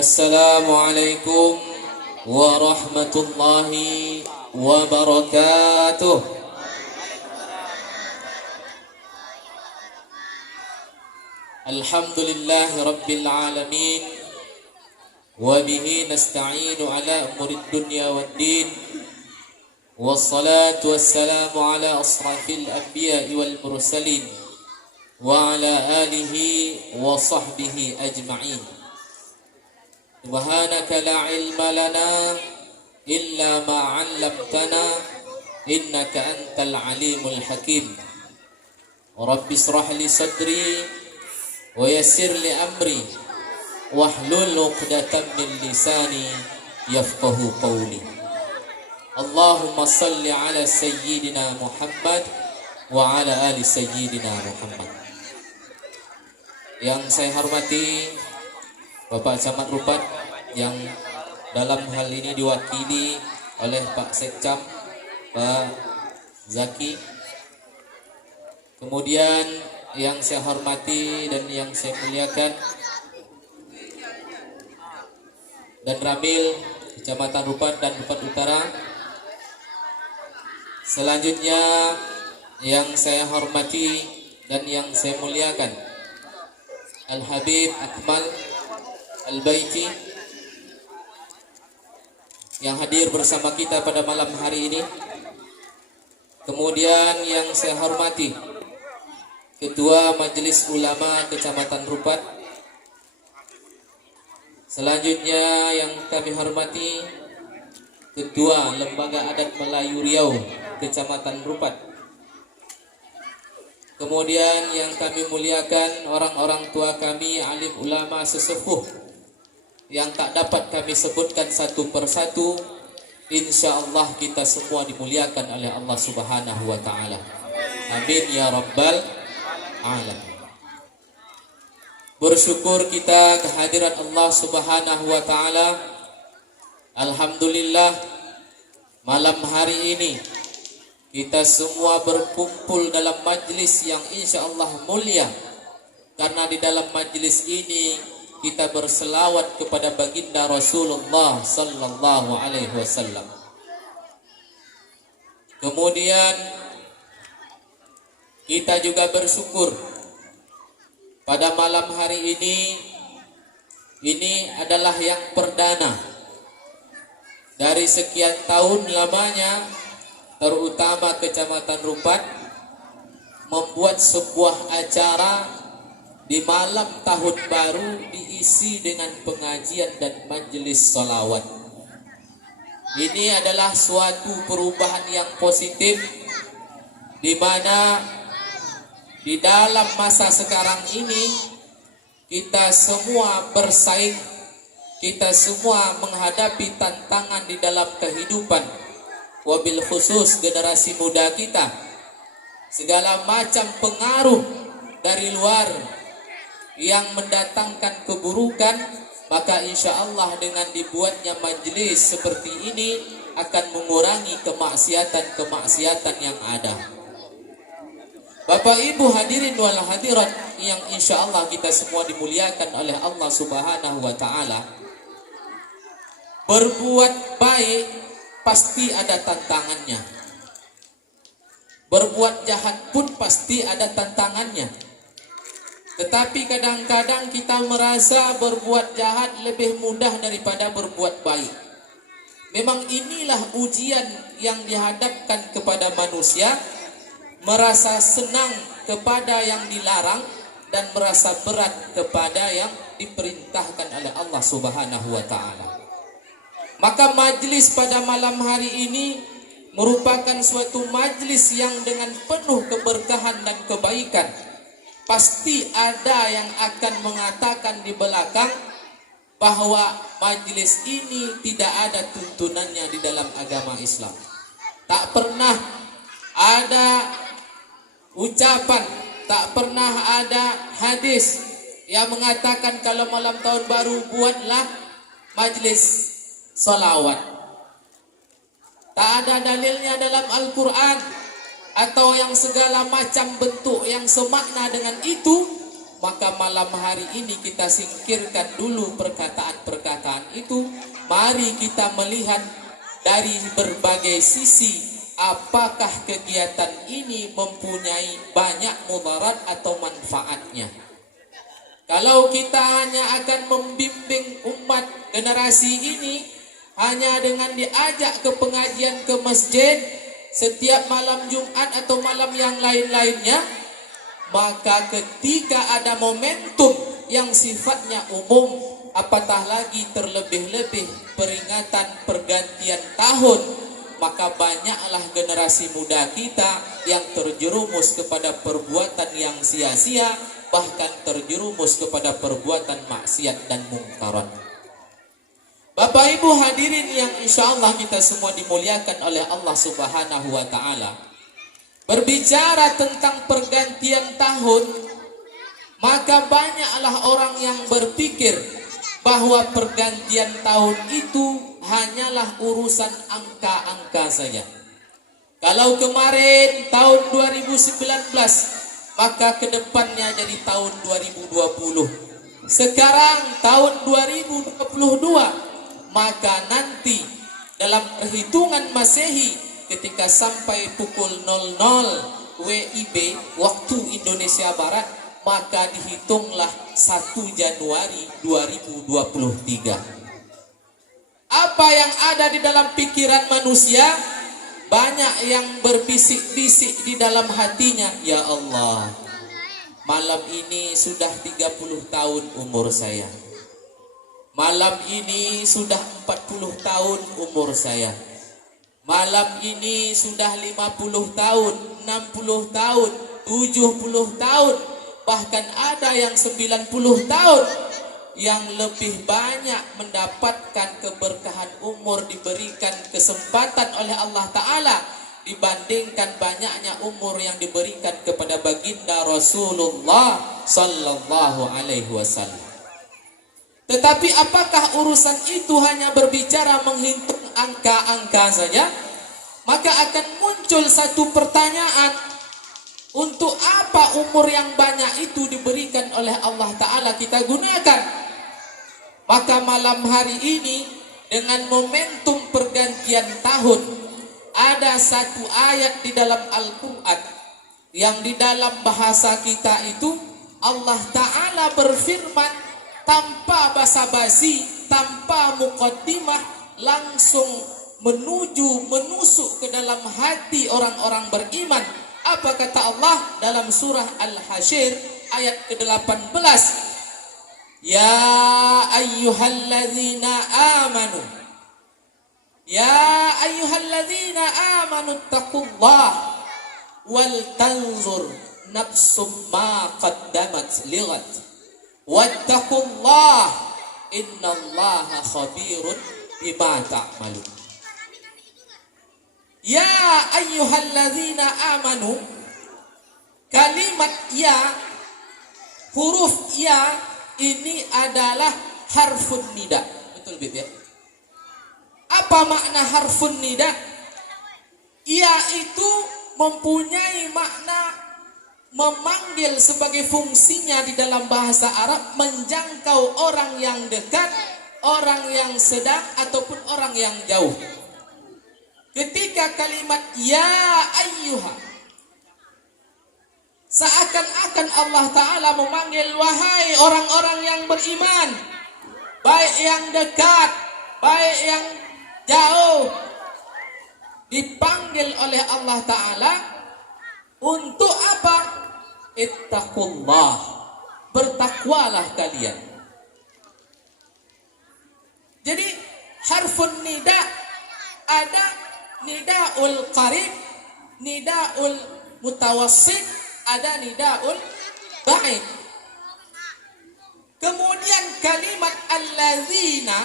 Assalamualaikum warahmatullahi wabarakatuh. Alhamdulillahi rabbil alamin, wa bihi nasta'inu ala umurid dunya waddin, wassalatu wassalamu ala asrafil anbiya'i wal mursalin wa ala alihi wa sahbihi ajma'in. Subhanaka la ilma lana illa ma 'allamtana innaka antal alimul hakim. Rabbi israh li sadri wa yassir li amri wahlul 'uqdatam min lisani yafqahu qawli. Allahumma salli ala sayyidina Muhammad wa ala ali sayyidina Muhammad. Yang saya hormati Bapak Camat Rupat yang dalam hal ini diwakili oleh Pak Sekcam, Pak Zaki. Kemudian yang saya hormati dan yang saya muliakan dan Ramil Kecamatan Rupat dan Rupat Utara. Selanjutnya yang saya hormati dan yang saya muliakan Al-Habib Akmal Al-Baiti yang hadir bersama kita pada malam hari ini. Kemudian yang saya hormati Ketua Majelis Ulama Kecamatan Rupat. Selanjutnya yang kami hormati Ketua Lembaga Adat Melayu Riau Kecamatan Rupat. Kemudian yang kami muliakan orang-orang tua kami, alim ulama sesepuh yang tak dapat kami sebutkan satu persatu. Insya Allah kita semua dimuliakan oleh Allah Subhanahu wa ta'ala. Amin ya rabbal alamin. Bersyukur kita kehadiran Allah Subhanahu wa ta'ala. Alhamdulillah, malam hari ini kita semua berkumpul dalam majlis yang insya Allah mulia, karena di dalam majlis ini kita berselawat kepada baginda Rasulullah sallallahu alaihi wasallam. Kemudian kita juga bersyukur pada malam hari ini adalah yang perdana dari sekian tahun lamanya, terutama Kecamatan Rupat membuat sebuah acara di malam tahun baru diisi dengan pengajian dan majelis salawat. Ini adalah suatu perubahan yang positif, di mana di dalam masa sekarang ini kita semua bersaing, kita semua menghadapi tantangan di dalam kehidupan, wabil khusus generasi muda kita. Segala macam pengaruh dari luar yang mendatangkan keburukan, maka insya Allah dengan dibuatnya majlis seperti ini akan mengurangi kemaksiatan yang ada. Bapak Ibu hadirin wal hadirat yang insya Allah kita semua dimuliakan oleh Allah Subhanahu wa ta'ala. Berbuat baik pasti ada tantangannya, berbuat jahat pun pasti ada tantangannya. Tetapi kadang-kadang kita merasa berbuat jahat lebih mudah daripada berbuat baik. Memang inilah ujian yang dihadapkan kepada manusia, merasa senang kepada yang dilarang dan merasa berat kepada yang diperintahkan oleh Allah Subhanahu wa ta'ala. Maka majlis pada malam hari ini merupakan suatu majlis yang dengan penuh keberkahan dan kebaikan. Pasti ada yang akan mengatakan di belakang bahwa majlis ini tidak ada tuntunannya di dalam agama Islam. Tak pernah ada ucapan, tak pernah ada hadis yang mengatakan kalau malam tahun baru buatlah majlis salawat. Tak ada dalilnya dalam Al-Quran atau yang segala macam bentuk yang semakna dengan itu, maka malam hari ini kita singkirkan dulu perkataan-perkataan itu. Mari kita melihat dari berbagai sisi, apakah kegiatan ini mempunyai banyak mudarat atau manfaatnya. Kalau kita hanya akan membimbing umat generasi ini hanya dengan diajak ke pengajian ke masjid setiap malam Jumat atau malam yang lain-lainnya, maka ketika ada momentum yang sifatnya umum, apatah lagi terlebih-lebih peringatan pergantian tahun, maka banyaklah generasi muda kita yang terjerumus kepada perbuatan yang sia-sia, bahkan terjerumus kepada perbuatan maksiat dan mungkarat. Bapak Ibu hadirin yang insya Allah kita semua dimuliakan oleh Allah Subhanahu wa Ta'ala, berbicara tentang pergantian tahun, maka banyaklah orang yang berpikir bahwa pergantian tahun itu hanyalah urusan angka-angka saja. Kalau kemarin tahun 2019, maka kedepannya jadi tahun 2020. Sekarang tahun 2022, maka nanti dalam perhitungan Masehi ketika sampai pukul 00 WIB waktu Indonesia Barat, maka dihitunglah 1 Januari 2023. Apa yang ada di dalam pikiran manusia? Banyak yang berbisik-bisik di dalam hatinya, ya Allah, malam ini sudah 30 tahun umur saya. Malam ini sudah 40 tahun umur saya. Malam ini sudah 50 tahun, 60 tahun, 70 tahun, bahkan ada yang 90 tahun, yang lebih banyak mendapatkan keberkahan umur, diberikan kesempatan oleh Allah Ta'ala dibandingkan banyaknya umur yang diberikan kepada baginda Rasulullah Sallallahu Alaihi Wasallam. Tetapi apakah urusan itu hanya berbicara menghitung angka-angka saja? Maka akan muncul satu pertanyaan, untuk apa umur yang banyak itu diberikan oleh Allah Ta'ala kita gunakan? Maka malam hari ini dengan momentum pergantian tahun, ada satu ayat di dalam Al-Quran yang di dalam bahasa kita itu Allah Ta'ala berfirman tanpa basa-basi, tanpa muqaddimah, langsung menusuk ke dalam hati orang-orang beriman. Apa kata Allah dalam surah Al-Hasyr ayat ke-18? Ya ayyuhalladzina amanu, ya ayyuhalladzina amanu taqullah wal tanzur nafsum ma qaddamat lighad wattaqullah innallaha khabirun bima ta'malun. Ya ayyuhalladzina amanu, kalimat ya, huruf ya ini adalah harfun nida. Betul Bib ya? Apa makna harfun nida? Ya itu mempunyai makna memanggil, sebagai fungsinya di dalam bahasa Arab menjangkau orang yang dekat, orang yang sedang ataupun orang yang jauh. Ketika kalimat ya ayyuha, seakan-akan Allah Ta'ala memanggil, wahai orang-orang yang beriman, baik yang dekat, baik yang jauh, dipanggil oleh Allah Ta'ala untuk apa? Ittaqullah, bertakwalah kalian. Jadi harfun nida ada nidaul qarib, nidaul mutawassit, ada nidaul ba'id. Kemudian kalimat alladzina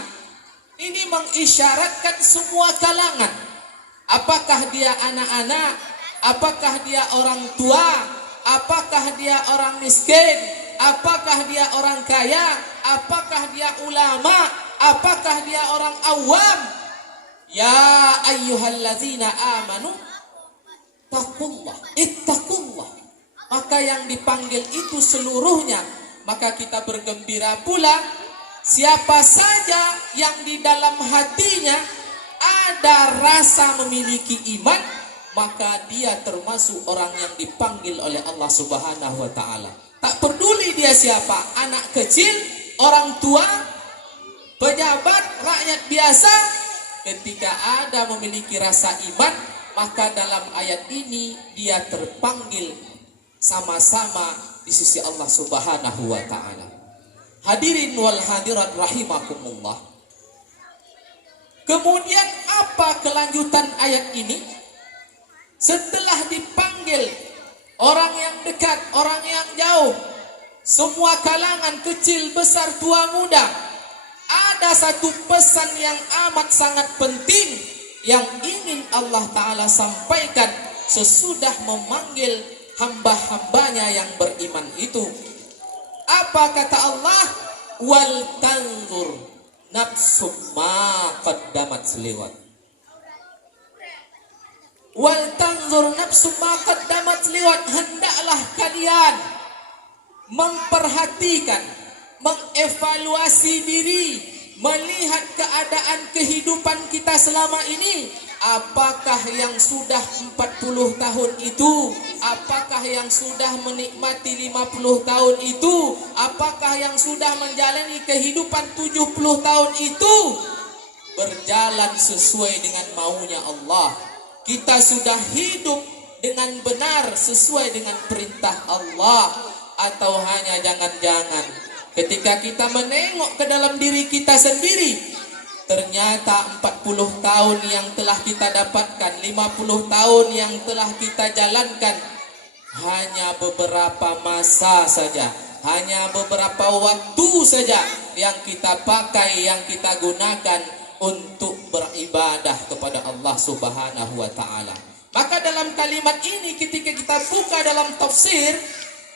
ini mengisyaratkan semua kalangan. Apakah dia anak-anak, apakah dia orang tua, apakah dia orang miskin, apakah dia orang kaya, apakah dia ulama, apakah dia orang awam. Ya ayyuhalladzina amanu taqullah, ittaqullah. Maka yang dipanggil itu seluruhnya maka kita bergembira pula. Siapa saja yang di dalam hatinya ada rasa memiliki iman, maka dia termasuk orang yang dipanggil oleh Allah Subhanahu wa taala. Tak peduli dia siapa, anak kecil, orang tua, pejabat, rakyat biasa, ketika ada memiliki rasa iman, maka dalam ayat ini dia terpanggil sama-sama di sisi Allah Subhanahu wa taala. Hadirin wal hadirat rahimakumullah. Kemudian apa kelanjutan ayat ini? Setelah dipanggil orang yang dekat, orang yang jauh, semua kalangan kecil, besar, tua, muda, ada satu pesan yang amat sangat penting yang ingin Allah Ta'ala sampaikan sesudah memanggil hamba-hambanya yang beriman itu. Apa kata Allah? Wal tanzur nafsum ma qaddamat liwat. Wal tanzur nafsum ma qaddamat liwat. Hendaklah kalian memperhatikan, mengevaluasi diri, melihat keadaan kehidupan kita selama ini. Apakah yang sudah 40 tahun itu? Apakah yang sudah menikmati 50 tahun itu? Apakah yang sudah menjalani kehidupan 70 tahun itu berjalan sesuai dengan maunya Allah? Kita sudah hidup dengan benar sesuai dengan perintah Allah, atau hanya jangan-jangan ketika kita menengok ke dalam diri kita sendiri, ternyata 40 tahun yang telah kita dapatkan, 50 tahun yang telah kita jalankan, hanya beberapa masa saja, hanya beberapa waktu saja yang kita pakai, yang kita gunakan untuk beribadah kepada Allah Subhanahu wa taala. Maka dalam kalimat ini ketika kita buka dalam tafsir,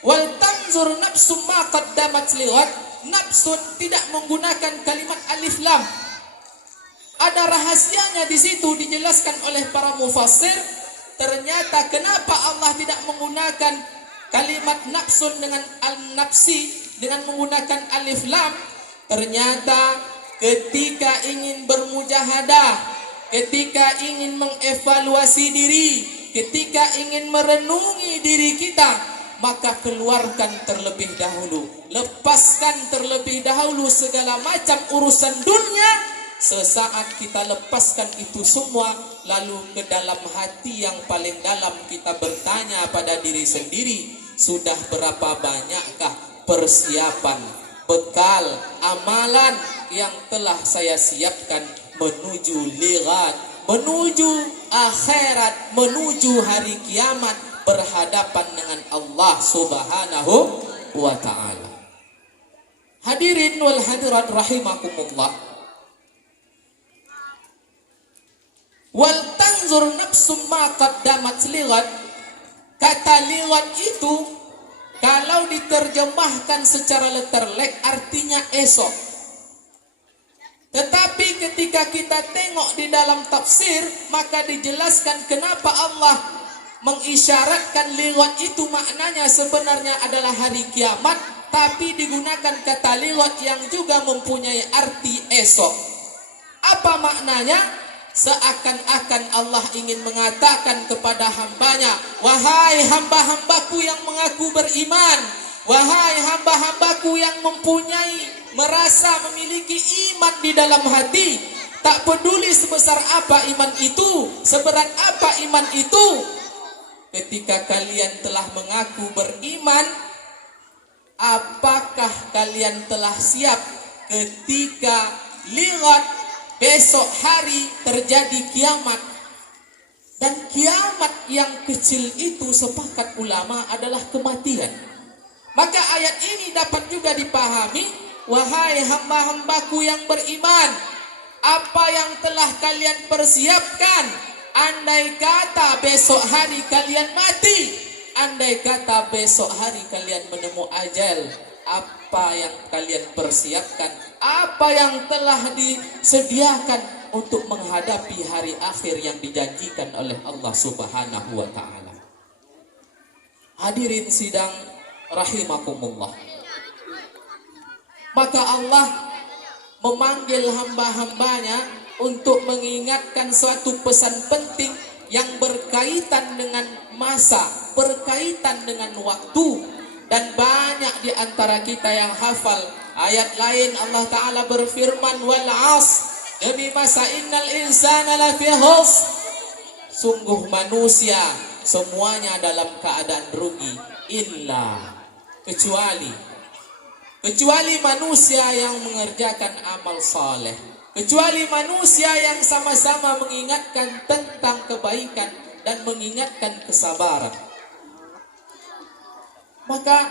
wal tanzur nafsum ma qaddamat liwat, nafsun tidak menggunakan kalimat alif lam. Ada rahasianya di situ dijelaskan oleh para mufassir. Ternyata kenapa Allah tidak menggunakan kalimat nafsun dengan al-nafsi, dengan menggunakan alif lam? Ternyata ketika ingin bermujahadah, ketika ingin mengevaluasi diri, ketika ingin merenungi diri kita, maka keluarkan terlebih dahulu, lepaskan terlebih dahulu segala macam urusan dunia. Sesaat kita lepaskan itu semua, lalu ke dalam hati yang paling dalam kita bertanya pada diri sendiri, sudah berapa banyakkah persiapan, bekal, amalan yang telah saya siapkan menuju ligat, menuju akhirat, menuju hari kiamat, berhadapan dengan Allah Subhanahu wa ta'ala. Hadirin wal hadirat rahimakumullah. Wal tanzur nafsum ma qaddamat liwat. Kata liwat itu kalau diterjemahkan secara letterlek artinya esok. Tetapi ketika kita tengok di dalam tafsir, maka dijelaskan kenapa Allah mengisyaratkan liwat itu maknanya sebenarnya adalah hari kiamat, tapi digunakan kata liwat yang juga mempunyai arti esok. Apa maknanya? Seakan-akan Allah ingin mengatakan kepada hambanya, wahai hamba-hambaku yang mengaku beriman, wahai hamba-hambaku yang mempunyai, merasa memiliki iman di dalam hati, tak peduli sebesar apa iman itu, seberat apa iman itu, ketika kalian telah mengaku beriman, apakah kalian telah siap ketika lihat besok hari terjadi kiamat? Dan kiamat yang kecil itu sepakat ulama adalah kematian. Maka ayat ini dapat juga dipahami, wahai hamba-hambaku yang beriman, apa yang telah kalian persiapkan, andai kata besok hari kalian mati, andai kata besok hari kalian menemu ajal, apa yang kalian persiapkan, apa yang telah disediakan untuk menghadapi hari akhir yang dijanjikan oleh Allah Subhanahu wa ta'ala. Hadirin sidang rahimakumullah. Maka Allah memanggil hamba-hambanya untuk mengingatkan suatu pesan penting yang berkaitan dengan masa, berkaitan dengan waktu. Dan banyak di antara kita yang hafal ayat lain. Allah Ta'ala berfirman, wal as, demi masa, innal insana lafi khusr, sungguh manusia semuanya dalam keadaan rugi, illa, kecuali manusia yang mengerjakan amal saleh, kecuali manusia yang sama-sama mengingatkan tentang kebaikan dan mengingatkan kesabaran. Maka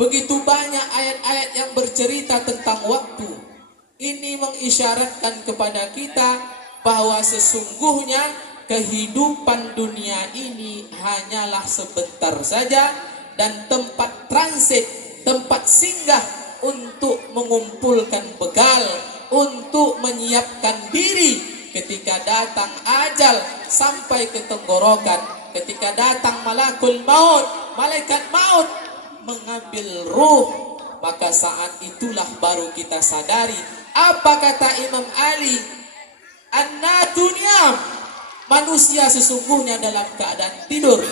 begitu banyak ayat-ayat yang bercerita tentang waktu. Ini mengisyaratkan kepada kita bahwa sesungguhnya kehidupan dunia ini hanyalah sebentar saja dan tempat transit, tempat singgah untuk mengumpulkan bekal, untuk menyiapkan diri ketika datang ajal sampai ke tenggorokan, ketika datang malakul maut, malaikat maut mengambil ruh. Maka saat itulah baru kita sadari apa kata Imam Ali, an-natuniam, manusia sesungguhnya dalam keadaan tidur.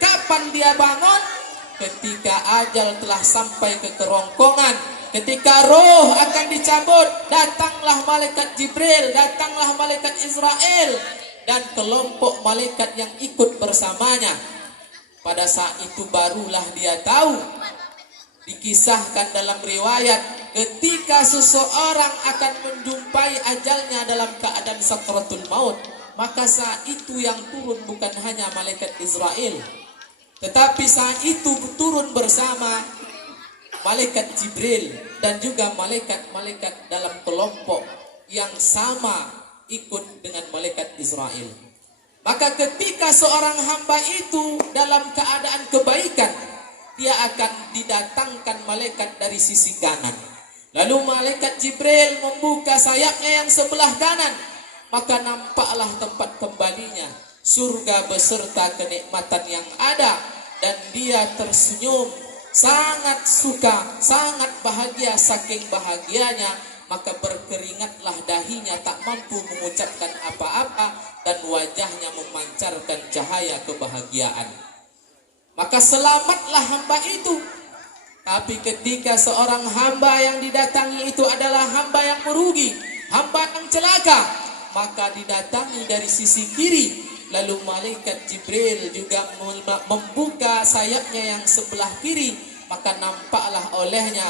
Kapan dia bangun? Ketika ajal telah sampai ke kerongkongan, ketika roh akan dicabut, datanglah malaikat Jibril, datanglah malaikat Israel dan kelompok malaikat yang ikut bersamanya. Pada saat itu barulah dia tahu, dikisahkan dalam riwayat, ketika seseorang akan menjumpai ajalnya dalam keadaan sakratul maut, maka saat itu yang turun bukan hanya malaikat Israel, tetapi saat itu turun bersama malaikat Jibril dan juga malaikat-malaikat dalam kelompok yang sama ikut dengan malaikat Israel. Maka ketika seorang hamba itu dalam keadaan kebaikan, dia akan didatangkan malaikat dari sisi kanan. Lalu malaikat Jibril membuka sayapnya yang sebelah kanan, maka nampaklah tempat kembalinya, surga beserta kenikmatan yang ada. Dan dia tersenyum, sangat suka, sangat bahagia. Saking bahagianya, maka berkeringatlah dahinya, tak mampu mengucapkan apa-apa, dan wajahnya memancarkan cahaya kebahagiaan. Maka selamatlah hamba itu. Tapi ketika seorang hamba yang didatangi itu adalah hamba yang merugi, hamba yang celaka, maka didatangi dari sisi kiri. Lalu malaikat Jibril juga membuka sayapnya yang sebelah kiri, maka nampaklah olehnya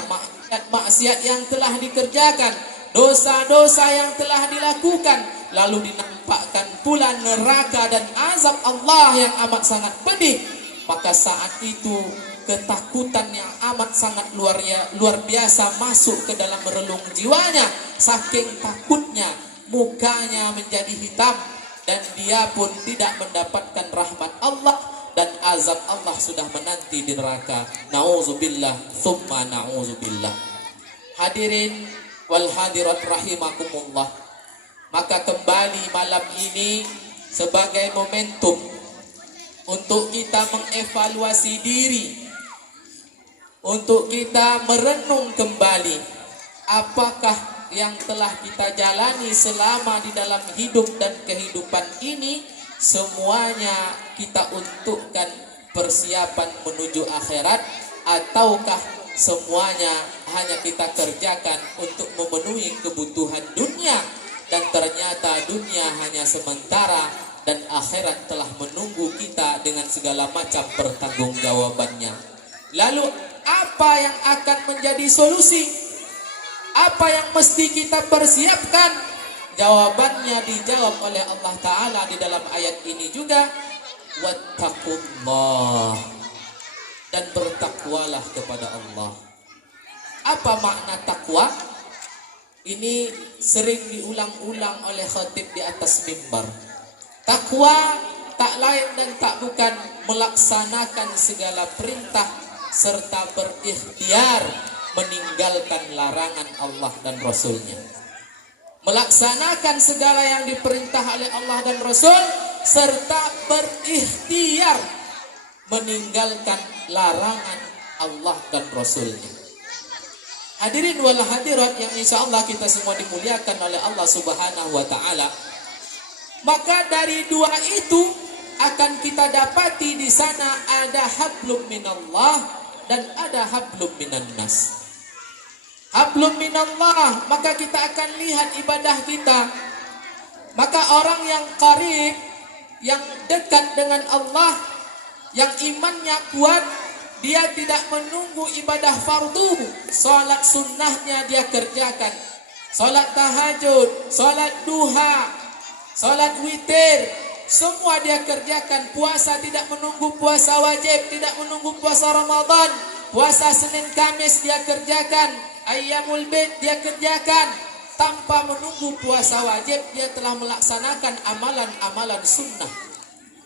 maksiat yang telah dikerjakan, dosa-dosa yang telah dilakukan. Lalu dinampakkan pula neraka dan azab Allah yang amat sangat pedih. Maka saat itu ketakutan yang amat sangat luar biasa masuk ke dalam relung jiwanya. Saking takutnya, mukanya menjadi hitam dan dia pun tidak mendapatkan rahmat Allah, dan azab Allah sudah menanti di neraka. Nauzubillah thumma nauzubillah. Hadirin wal hadirat rahimakumullah. Maka kembali malam ini sebagai momentum untuk kita mengevaluasi diri, untuk kita merenung kembali apakah yang telah kita jalani selama di dalam hidup dan kehidupan ini. Semuanya kita untukkan persiapan menuju akhirat, ataukah semuanya hanya kita kerjakan untuk memenuhi kebutuhan dunia, dan ternyata dunia hanya sementara dan akhirat telah menunggu kita dengan segala macam pertanggungjawabannya. Lalu apa yang akan menjadi solusi? Apa yang mesti kita persiapkan? Jawabannya dijawab oleh Allah Ta'ala di dalam ayat ini juga. Wattaqullah, dan bertakwalah kepada Allah. Apa makna takwa? Ini sering diulang-ulang oleh khatib di atas mimbar. Takwa tak lain dan tak bukan melaksanakan segala perintah serta berikhtiar meninggalkan larangan Allah dan Rasulnya. Melaksanakan segala yang diperintah oleh Allah dan Rasul, serta berikhtiar meninggalkan larangan Allah dan Rasulnya. Hadirin wal hadirat yang insya Allah kita semua dimuliakan oleh Allah Subhanahu wa Ta'ala. Maka dari dua itu akan kita dapati di sana ada hablum minallah dan ada hablum minan nas. Hablum minallah, maka kita akan lihat ibadah kita. Maka orang yang qarib, yang dekat dengan Allah, yang imannya kuat, dia tidak menunggu ibadah fardu. Salat sunnahnya dia kerjakan. Salat tahajud, salat duha, salat witir, semua dia kerjakan. Puasa tidak menunggu puasa wajib, tidak menunggu puasa Ramadan. Puasa Senin Kamis dia kerjakan. Ayyamul bid dia kerjakan. Tanpa menunggu puasa wajib, dia telah melaksanakan amalan-amalan sunnah.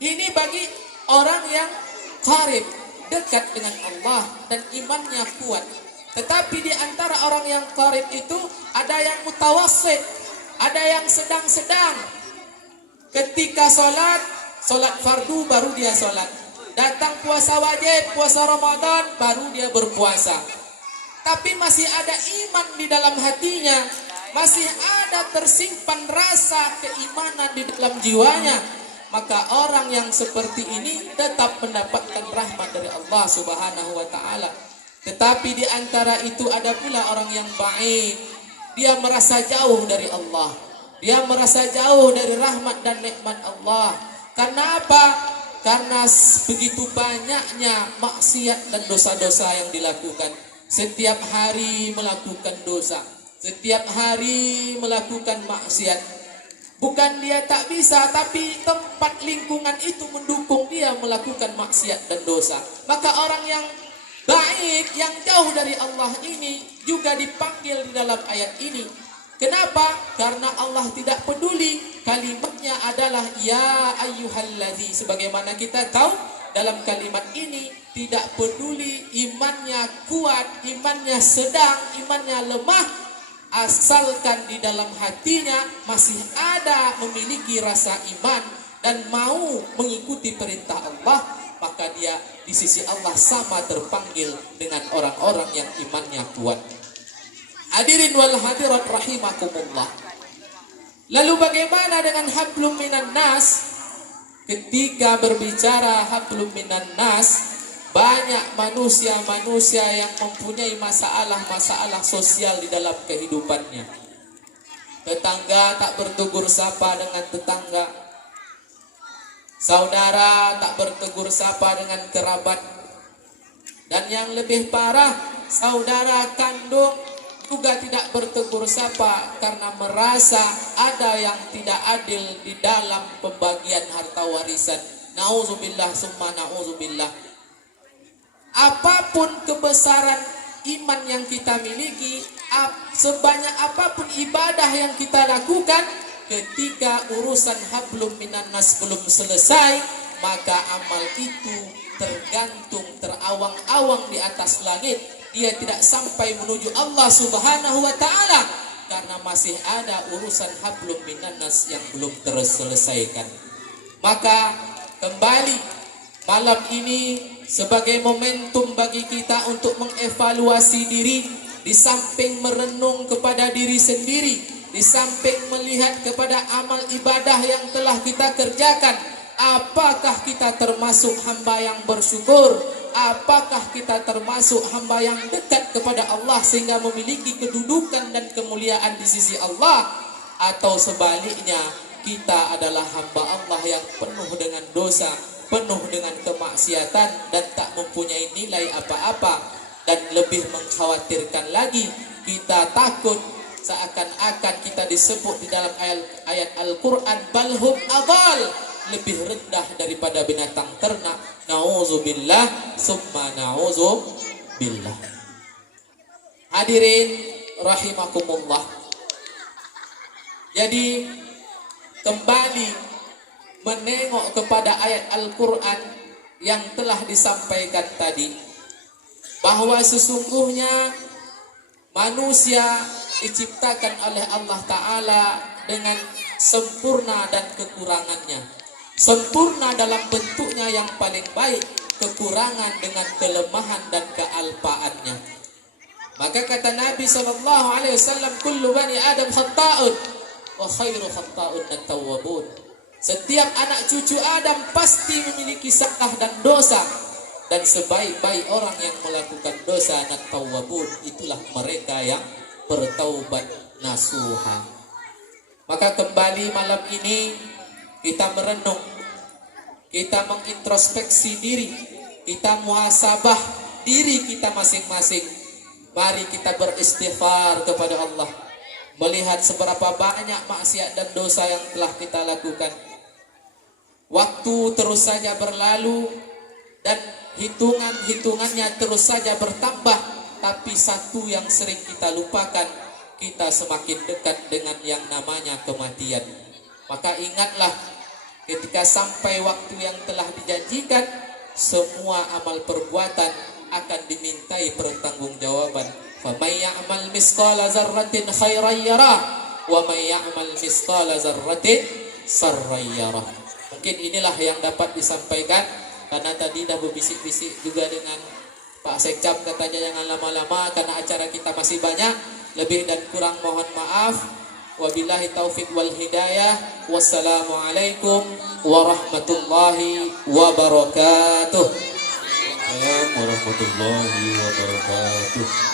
Ini bagi orang yang qarib, dekat dengan Allah dan imannya kuat. Tetapi di antara orang yang qarib itu ada yang mutawassit, ada yang sedang-sedang. Ketika sholat fardu baru dia sholat. Datang puasa wajib, puasa Ramadan baru dia berpuasa. Tapi masih ada iman di dalam hatinya, masih ada tersimpan rasa keimanan di dalam jiwanya. Maka orang yang seperti ini tetap mendapatkan rahmat dari Allah Subhanahu wa Ta'ala. Tetapi di antara itu ada pula orang yang baik. Dia merasa jauh dari Allah. Dia merasa jauh dari rahmat dan nikmat Allah. Karena apa? Karena begitu banyaknya maksiat dan dosa-dosa yang dilakukan. Setiap hari melakukan dosa, setiap hari melakukan maksiat. Bukan dia tak bisa, tapi tempat lingkungan itu mendukung dia melakukan maksiat dan dosa. Maka orang yang baik, yang jauh dari Allah ini juga dipanggil di dalam ayat ini. Kenapa? Karena Allah tidak peduli. Kalimatnya adalah ya ayyuhalladzi. Sebagaimana kita tahu dalam kalimat ini tidak peduli imannya kuat, imannya sedang, imannya lemah, asalkan di dalam hatinya masih ada memiliki rasa iman dan mau mengikuti perintah Allah, maka dia di sisi Allah sama terpanggil dengan orang-orang yang imannya kuat. Hadirin wal hadirat rahimakumullah. Lalu bagaimana dengan hablum minan nas? Ketika berbicara hablum minan nas, banyak manusia-manusia yang mempunyai masalah-masalah sosial di dalam kehidupannya. Tetangga tak bertegur sapa dengan tetangga. Saudara tak bertegur sapa dengan kerabat. Dan yang lebih parah, saudara kandung juga tidak bertegur sapa karena merasa ada yang tidak adil di dalam pembagian harta warisan. Nauzubillah summa nauzubillah. Apapun kebesaran iman yang kita miliki, sebanyak apapun ibadah yang kita lakukan, ketika urusan hablum minan nas belum selesai, maka amal itu tergantung terawang-awang di atas langit. Dia tidak sampai menuju Allah Subhanahu wa Ta'ala karena masih ada urusan hablum minan nas yang belum terselesaikan. Maka kembali malam ini sebagai momentum bagi kita untuk mengevaluasi diri, di samping merenung kepada diri sendiri, di samping melihat kepada amal ibadah yang telah kita kerjakan. Apakah kita termasuk hamba yang bersyukur? Apakah kita termasuk hamba yang dekat kepada Allah sehingga memiliki kedudukan dan kemuliaan di sisi Allah? Atau sebaliknya, kita adalah hamba Allah yang penuh dengan dosa, penuh dengan kemaksiatan dan tak mempunyai nilai apa-apa. Dan lebih mengkhawatirkan lagi, kita takut seakan-akan kita disebut di dalam ayat Al-Quran balhum adal, lebih rendah daripada binatang ternak. Nauzubillah summa nauzubillah. Hadirin rahimakumullah. Jadi kembali menengok kepada ayat Al-Quran yang telah disampaikan tadi, bahwa sesungguhnya manusia diciptakan oleh Allah Ta'ala dengan sempurna dan kekurangannya. Sempurna dalam bentuknya yang paling baik, kekurangan dengan kelemahan dan kealpaannya. Maka kata Nabi SAW, kullu bani Adam khatta'un wa khairu khatta'un at-tawwabun. Setiap anak cucu Adam pasti memiliki salah dan dosa, dan sebaik-baik orang yang melakukan dosa at-tawwabun, itulah mereka yang bertaubat nasuha. Maka kembali malam ini kita merenung, kita mengintrospeksi diri, kita muhasabah diri kita masing-masing. Mari kita beristighfar kepada Allah, melihat seberapa banyak maksiat dan dosa yang telah kita lakukan. Waktu terus saja berlalu dan hitungannya terus saja bertambah, tapi satu yang sering kita lupakan, kita semakin dekat dengan yang namanya kematian. Maka ingatlah, ketika sampai waktu yang telah dijanjikan, semua amal perbuatan akan dimintai pertanggungjawaban. Faman ya'mal misqala dzarratin khairan yarah wa man ya'mal misqala dzarratin sarran yarah. Mungkin inilah yang dapat disampaikan, karena tadi dah berbisik-bisik juga dengan Pak Sekcap, katanya jangan lama-lama karena acara kita masih banyak. Lebih dan kurang mohon maaf. Wabillahi taufik wal hidayah. Wassalamualaikum warahmatullahi wabarakatuh. Assalamualaikum warahmatullahi wabarakatuh.